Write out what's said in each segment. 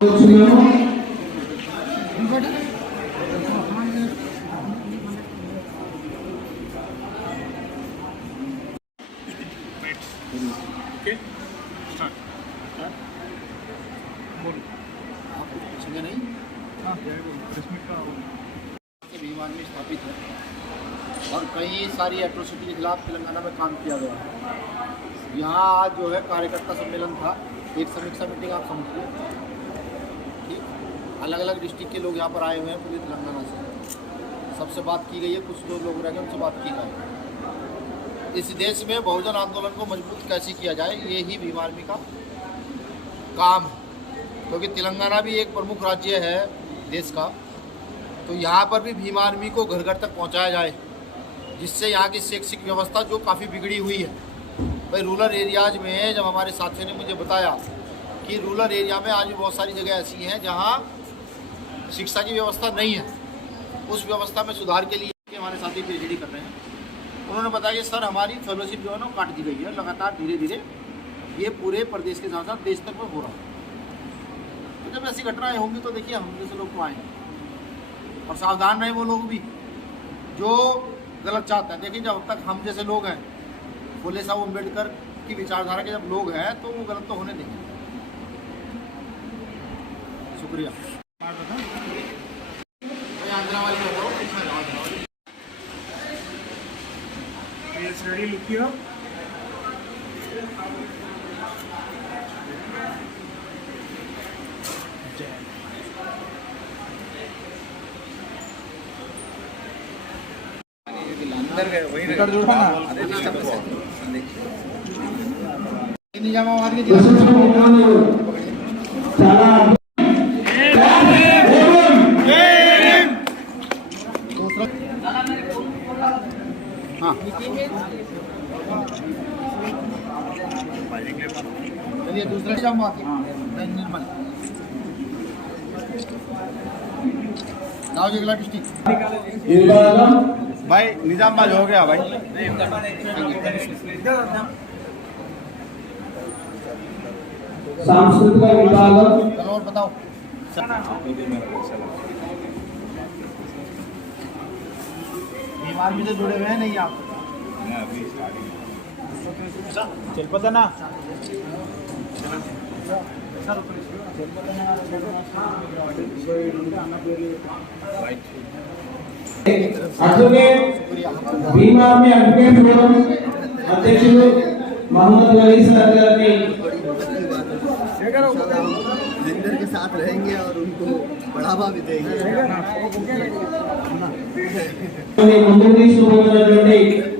भीमान में स्थापित है और कई सारी एट्रोसिटी के खिलाफ तेलंगाना में काम किया गया है। यहाँ आज जो है कार्यकर्ता सम्मेलन था, एक समीक्षा मीटिंग आप समझिए, ठीक। अलग अलग डिस्ट्रिक्ट के लोग यहाँ पर आए हुए हैं पूरे तेलंगाना से, सबसे बात की गई है, कुछ जो लोग रह गए उनसे बात की गई। इस देश में बहुजन आंदोलन को मजबूत कैसे किया जाए, ये ही भीम आर्मी का काम है, क्योंकि तेलंगाना भी एक प्रमुख राज्य है देश का। तो यहाँ पर भी भीम आर्मी को घर घर तक पहुँचाया जाए, जिससे यहाँ की शैक्षिक व्यवस्था जो काफ़ी बिगड़ी हुई है। भाई रूरल एरियाज में जब हमारे साथियों ने मुझे बताया कि रूरल एरिया में आज भी बहुत सारी जगह ऐसी हैं जहाँ शिक्षा की व्यवस्था नहीं है, उस व्यवस्था में सुधार के लिए हमारे साथी पीएचडी कर रहे हैं। उन्होंने बताया कि सर हमारी फेलोशिप जो है ना काट दी गई है, लगातार धीरे धीरे ये पूरे प्रदेश के साथ साथ देश तक में हो रहा है। तो जब ऐसी घटनाएँ होंगी तो देखिए हम जैसे लोग तो आएंगे, और सावधान रहें वो लोग भी जो गलत चाहते हैं। देखिए जब तक हम जैसे लोग हैं, फुले साहब अम्बेडकर की विचारधारा के जब लोग हैं तो वो गलत तो होने देंगे। शुक्रिया। अंदर गए वही जोड़ो ना निजामाबाद के हाँ चलिए दूसरा निजामाबाद निर्मल गाँव जिला डिस्ट्रिक्ट भाई निजामाबाद हो गया भाई। सांस्कृतिक विभाग चलो और बताओ। बीमार भी से जुड़े हुए हैं नहीं आप? चल पता ना भीम आर्मी एडवोकेट फोरम अध्यक्ष मोहम्मद वली सर ने जिंदर के साथ रहेंगे और उनको बढ़ावा भी देंगे।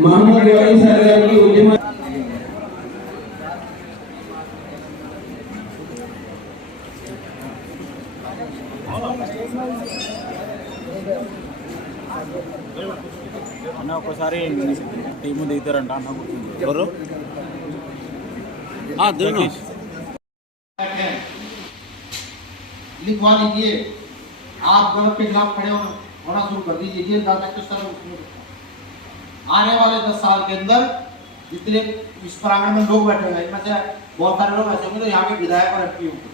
मोहम्मद वली सर की उद्यम అన్న ఒకసారి టీము దిగుతారంట అన్న ఎవరు लिखवा लीजिए, आप गलत के खिलाफ खड़े होना शुरू कर दीजिए। ये आने वाले 10 साल के अंदर जितने इस प्रांगण में लोग बैठे हुए हैं, इनमें से बहुत सारे लोग ऐसे होंगे तो यहाँ के विधायक और एमपी होंगे।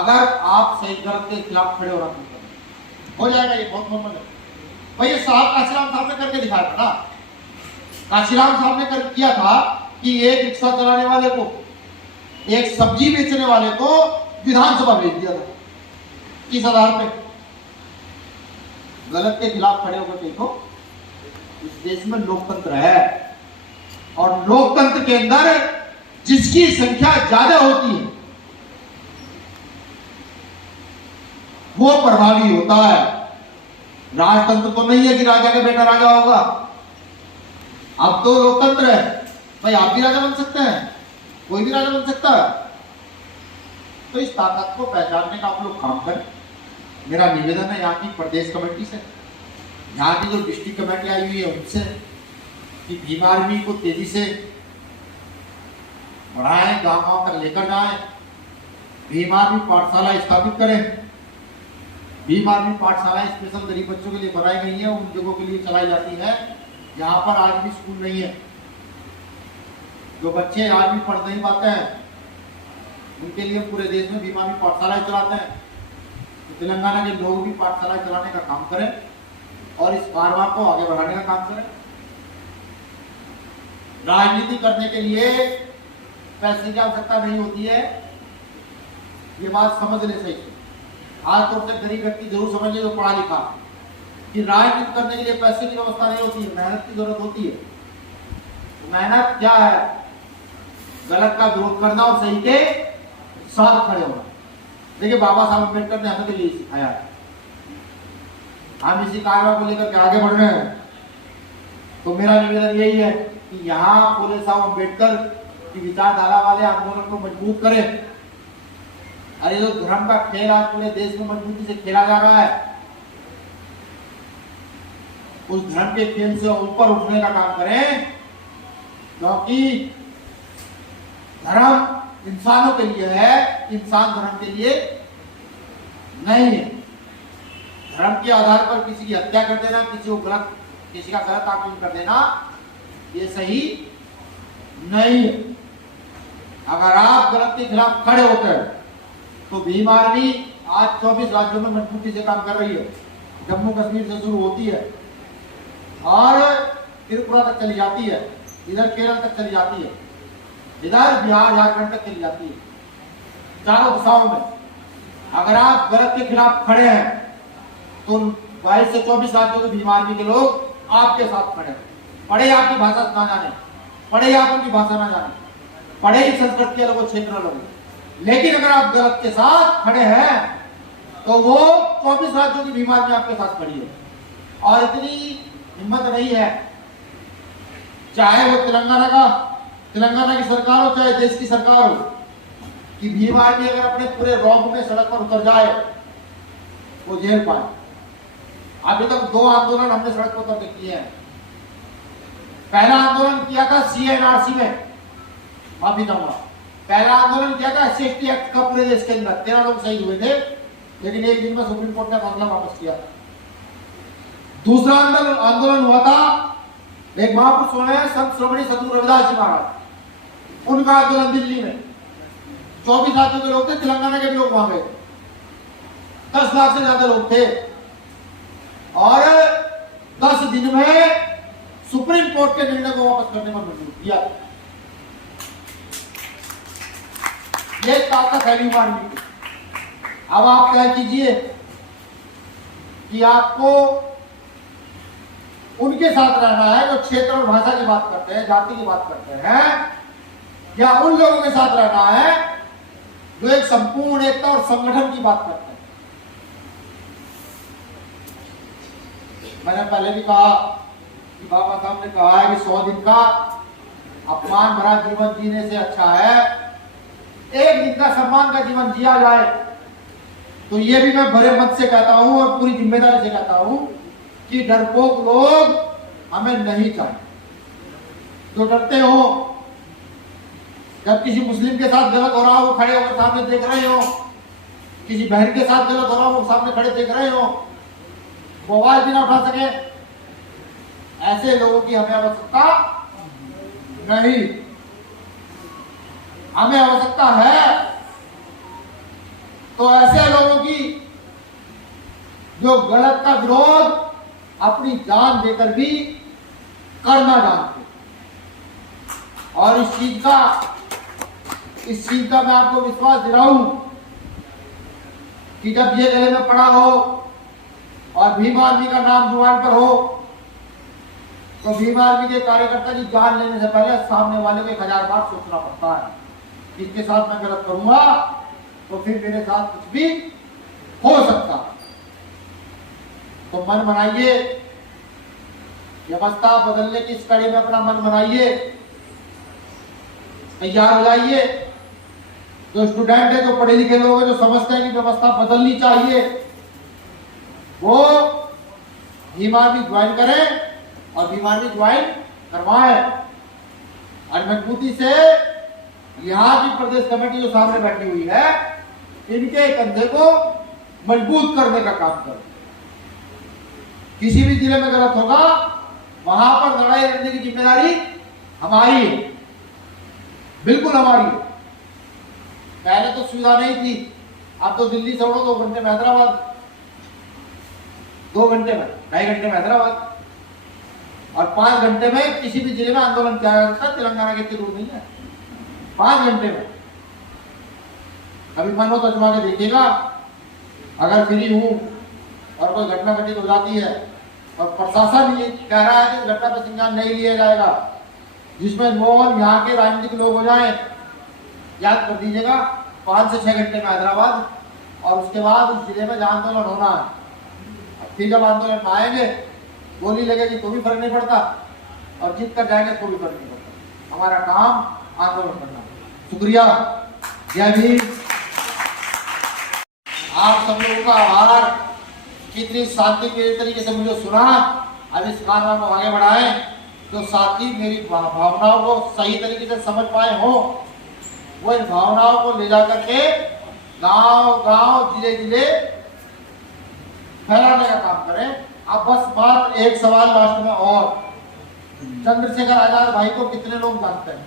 अगर आप सही गलत के खिलाफ खड़े होना शुरू करें हो जाएगा, ये बहुत नॉर्मल है। भाई ये साहब काशीराम साहब ने करके दिखाया था ना, काशीराम साहब ने कर किया था कि एक रिक्शा चलाने वाले को, एक सब्जी बेचने वाले को विधानसभा भेज दिया था। किस आधार पे? गलत के खिलाफ खड़े होकर देखो, इस देश में लोकतंत्र है और लोकतंत्र के अंदर जिसकी संख्या ज्यादा होती है वो प्रभावी होता है। राजतंत्र तो नहीं है कि राजा का बेटा राजा होगा। अब तो लोकतंत्र है, भाई आप भी राजा बन सकते हैं, कोई भी राजा बन सकता है। तो इस ताकत को पहचानने का आप लोग काम करें। मेरा निवेदन है यहाँ की प्रदेश कमेटी से, यहाँ की जो डिस्ट्रिक्ट कमेटी आई हुई है उनसे, कि भीम आर्मी को तेजी से बढ़ाएं, गांव-गांव तक लेकर जाएं, भीम आर्मी पाठशाला स्थापित करें। भीम आर्मी पाठशालाएं स्पेशल गरीब बच्चों के लिए बनाई गई है, उन जगहों के लिए चलाई जाती है यहाँ पर आज भी स्कूल नहीं है। जो बच्चे आज भी पढ़ नहीं पाते हैं उनके लिए पूरे देश में भीम आर्मी पाठशालाएं चलाते हैं। तो तेलंगाना के लोग भी पाठशाला चलाने का काम करें और इस कारवां को आगे बढ़ाने का काम करें। राजनीति करने के लिए पैसे की आवश्यकता नहीं होती है, ये बात समझ ले सही से। खासतौर से गरीब व्यक्ति जरूर समझ ले जो पढ़ा लिखा, कि राजनीति करने के लिए पैसे की व्यवस्था नहीं होती है, मेहनत की जरूरत होती है। तो मेहनत क्या है? गलत का विरोध करना और सही के साथ खड़े होना। देखिए बाबा साहब अम्बेडकर ने हमें के लिए सिखाया है, हम इसी कारवां को लेकर के आगे बढ़ रहे हैं। तो मेरा निवेदन यही है कि यहाँ फूले साहब अम्बेडकर की विचारधारा वाले आंदोलन को मजबूत करें। अरे जो धर्म का खेल आज पूरे देश में मजबूती से खेला जा रहा है, उस धर्म के खेल से ऊपर उठने का काम करें, क्योंकि धर्म इंसानों के लिए है, इंसान धर्म के लिए नहीं है। धर्म के आधार पर किसी की हत्या कर देना, किसी का गलत आकलन कर देना, ये सही नहीं है। अगर आप गलत के खिलाफ खड़े होते हैं तो भीम आर्मी आज 24 राज्यों में मजबूती से काम कर रही है। जम्मू कश्मीर से शुरू होती है और त्रिपुरा तक चली जाती है, इधर केरल तक चली जाती है, इधर बिहार झारखंड तक चली जाती है, चारों दिशाओं में। अगर आप गलत के खिलाफ खड़े हैं तो 22 से 24 राज्यों के भीम आर्मी के लोग आपके साथ खड़े हैं। पढ़े आपकी भाषा ना जाने, पढ़े आप उनकी भाषा ना जाने, पढ़े ही संस्कृत के लोग, क्षेत्र लोग, लेकिन अगर आप गलत के साथ खड़े हैं तो वो 24 राज्यों की भीम आर्मी आपके साथ खड़ी है। और इतनी हिम्मत नहीं है, चाहे वो तेलंगाना की सरकार हो, चाहे देश की सरकार हो, कि भीम आर्मी अगर अपने पूरे रौब में सड़क पर उतर जाए वो झेल पाए। अभी तक 2 आंदोलन हमने सड़क पर उतर के किए हैं। पहला आंदोलन किया था CNRC में, माफी चाहूंगा, पहला आंदोलन किया था SC/ST एक्ट का पूरे देश के अंदर, 13 लोग शहीद हुए थे, लेकिन एक दिन में सुप्रीम कोर्ट ने मामला वापस किया। दूसरा आंदोलन हुआ था, एक महापुरुष हुए हैं संत श्रोमणी सद्गुरु रविदास जी महाराज, उनका आंदोलन दिल्ली में 24 राज्यों के लोग थे, तेलंगाना के भी लोग वहां गए, 10 लाख से ज्यादा लोग थे, और 10 दिन में सुप्रीम कोर्ट के निर्णय को वापस करने पर मजबूर किया। ये ताकत है भीम आर्मी की। अब आप क्या कीजिए कि आपको उनके साथ रहना है जो क्षेत्र और भाषा की बात करते हैं, जाति की बात करते हैं, या उन लोगों के साथ रहना है जो एक संपूर्ण एकता और संगठन की बात करते हैं। मैंने पहले भी कहा कि बाबा साहब ने कहा है कि 100 दिन का अपमान भरा जीवन जीने से अच्छा है 1 दिन का सम्मान का जीवन जिया जाए। तो ये भी मैं भरे मत से कहता हूं और पूरी जिम्मेदारी से कहता हूं कि डरपोक लोग हमें नहीं चाहिए। जो डरते हो, जब किसी मुस्लिम के साथ गलत हो रहा हो वो खड़े होकर सामने देख रहे हो, किसी बहन के साथ गलत हो रहा हो वो सामने खड़े देख रहे हो, वो आवाज भी ना उठा सके, ऐसे लोगों की हमें आवश्यकता नहीं। हमें आवश्यकता है तो ऐसे लोगों की जो गलत का विरोध अपनी जान देकर भी करना जानते। और इस चीज का मैं आपको विश्वास दिलाऊं कि जब ये गले में पड़ा हो और भीम आर्मी का नाम जुबान पर हो तो भीम आर्मी के कार्यकर्ता की जान लेने से पहले सामने वाले को 1000 बार सोचना पड़ता है कि इसके साथ मैं गलत करूंगा तो फिर मेरे साथ कुछ भी हो सकता। तो मन बनाइए, व्यवस्था बदलने की इस कड़ी में अपना मन बनाइए, तैयार हो जाइए। जो स्टूडेंट है, जो पढ़े लिखे लोग हैं, जो समझते हैं कि व्यवस्था बदलनी चाहिए, वो भीम आर्मी ज्वाइन करें और भीम आर्मी ज्वाइन करवाएं। और मजबूती से यहाँ की प्रदेश कमेटी जो सामने बैठी हुई है, इनके कंधे को मजबूत करने का काम करें। किसी भी जिले में गलत होगा वहां पर लड़ाई लड़ने की जिम्मेदारी हमारी है, बिल्कुल हमारी है। पहले तो सुविधा नहीं थी, अब तो दिल्ली छोड़ो 2 घंटे में हैदराबाद, 2 घंटे में, 2.5 घंटे में हैदराबाद, और 5 घंटे में किसी भी जिले में आंदोलन किया जा सकता है। तेलंगाना के इतनी दूर नहीं है, 5 घंटे में। कभी मन हो तो अजमा के देखिएगा। अगर फ्री हूं और कोई घटना घटित हो जाती है और प्रशासन ये कह रहा है कि घटना पर संज्ञान नहीं लिया जाएगा, जिसमें मोहन यहाँ के राजनीतिक लोग हो जाए, याद कर दीजिएगा 5 से 6 घंटे में हैदराबाद, और उसके बाद उस जिले में जहाँ आंदोलन होना है। फिर जब आंदोलन में आएंगे, गोली लगेगी तो भी फर्क नहीं पड़ता, और जीत कर जाएंगे तो भी फर्क नहीं पड़ता। हमारा काम आंदोलन करना है। शुक्रिया, जय भीम। आप सब लोगों का आभार कि इतनी शांति के तरीके से मुझे सुना। अब इस कार्यक्रम को आगे बढ़ाएं तो साथी मेरी भावनाओं को सही तरीके से समझ पाए हो, वो इन भावनाओं को ले जाकर के गांव-गांव, जिले-जिले फैलाने का काम करें। अब बस बात एक सवाल लास्ट में और, चंद्रशेखर आजाद भाई को कितने लोग जानते हैं?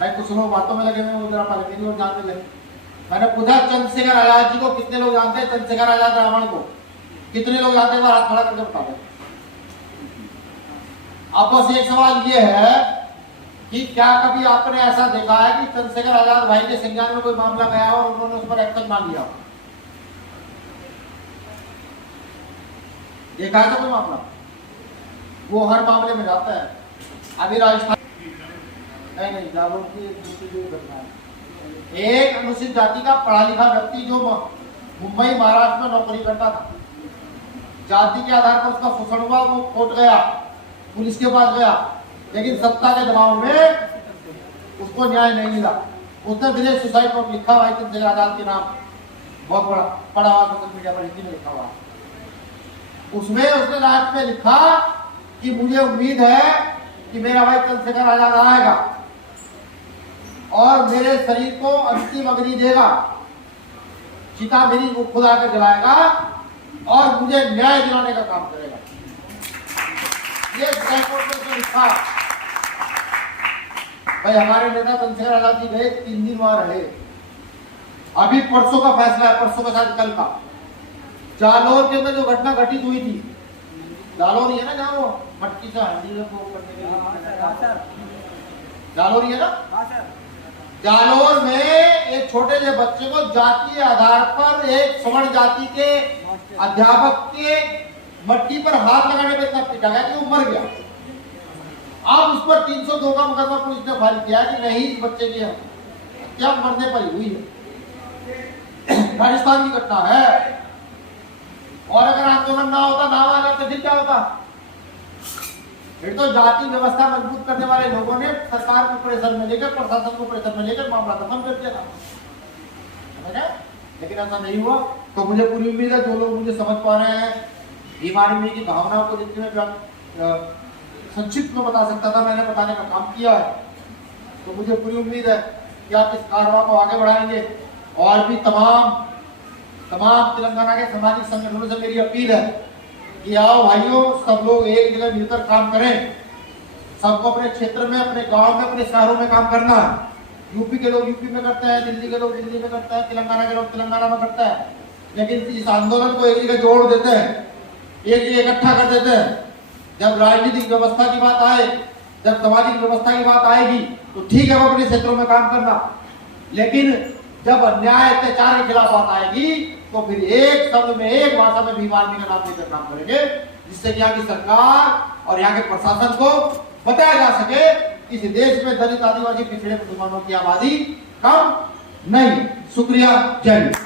भाई कुछ लोग बातों में लगे हुए, वो जरा पहले नहीं लोग जानते लगे। मैंने पूछा चंद्रशेखर आजाद जी को कितने लोग जानते हैं? चंद्रशेखर आजाद रावण को कितने लोग जानते हैं? हाथ खड़ा करके बता दें। अब बस एक सवाल ये है कि क्या कभी आपने ऐसा देखा है कि चंद्रशेखर आजाद भाई के संज्ञान में कोई मामला गया और उन्होंने उस पर एक्शन ना लिया? देखा है तो कोई मामला? वो हर मामले में जाता है। अभी राजस्थान नहीं जालोर की दूसरी घटना है। एक अनुसूचित जाति का पढ़ा लिखा व्यक्ति जो मुंबई महाराष्ट्र में नौकरी करता था, जाति के आधार पर उसका शोषण हुआ, वो कोर्ट गया, पुलिस के पास गया, लेकिन सत्ता के दबाव में उसको न्याय नहीं मिला। उसने विदेश सुसाइड पर लिखा हुआ चंद्रशेखर आजाद के नाम, बहुत बड़ा पढ़ा हुआ सोशल मीडिया पर हिंदी में लिखा हुआ। उसमें उसने लास्ट में लिखा कि मुझे उम्मीद है कि मेरा भाई चंद्रशेखर आजाद आएगा और मेरे शरीर को अंतिम अग्नि देगा, चिता मेरी वो खुद आकर जलाएगा और मुझे न्याय दिलाने का काम करेगा। ये में लिखा। भाई हमारे नेता चंद्रशेखर आजाद जी गए, 3 दिन वहां रहे। अभी परसों का फैसला है, परसों के साथ कल का, जालोर के अंदर जो घटना घटित हुई थी, जालोर ही है ना जहाँ वो मटकी से हंडी को करने के लिए, जालोर ही है ना? जालोर में एक छोटे से बच्चे को जातीय आधार पर एक सवर्ण जाति के अध्यापक के मट्टी पर हाथ लगाने में इतना पीटा गया कि वो मर गया। अब उस पर 302 का मुकदमा पुलिस ने फाइल किया कि नहीं, इस बच्चे की हत्या मरने पर हुई है। राजस्थान की घटना है। और अगर आंदोलन ना होता, ना वाला, तो फिर क्या होता? फिर तो जाति व्यवस्था मजबूत करने वाले लोगों ने सरकार को प्रेशर में लेकर, प्रशासन को प्रेशर में लेकर मामला खत्म कर दिया था। लेकिन ऐसा नहीं हुआ। तो मुझे पूरी उम्मीद है जो लोग मुझे समझ पा रहे हैं, बीमारी की भावनाओं को जितने में संक्षिप्त में बता सकता था मैंने बताने का काम किया है। तो मुझे पूरी उम्मीद है कि आप इस कार्रवाई को आगे बढ़ाएंगे। और भी तमाम तेलंगाना के सामाजिक संगठनों से मेरी अपील है कि आओ भाइयों, सब लोग एक जगह मिलकर काम करें। सबको अपने क्षेत्र में, अपने गांव में, अपने शहरों में काम करना है। यूपी के लोग यूपी में करते हैं, दिल्ली के लोग दिल्ली में करते हैं, तेलंगाना के लोग तेलंगाना में करते हैं। लेकिन इस आंदोलन को एक जगह जोड़ देते हैं, एक जगह इकट्ठा कर देते हैं। जब राजनीतिक व्यवस्था की बात आए, जब सामाजिक व्यवस्था की बात आएगी तो ठीक है वो अपने क्षेत्रों में काम करना, लेकिन जब अन्याय अत्याचार के खिलाफ बात आएगी तो फिर एक शब्द में, एक भाषा में भीम आर्मी का नाम लेकर काम करेंगे, जिससे यहाँ की सरकार और यहाँ के प्रशासन को बताया जा सके कि इस देश में दलित, आदिवासी, पिछड़े मुसलमानों की आबादी कम नहीं। शुक्रिया, जय हिंद।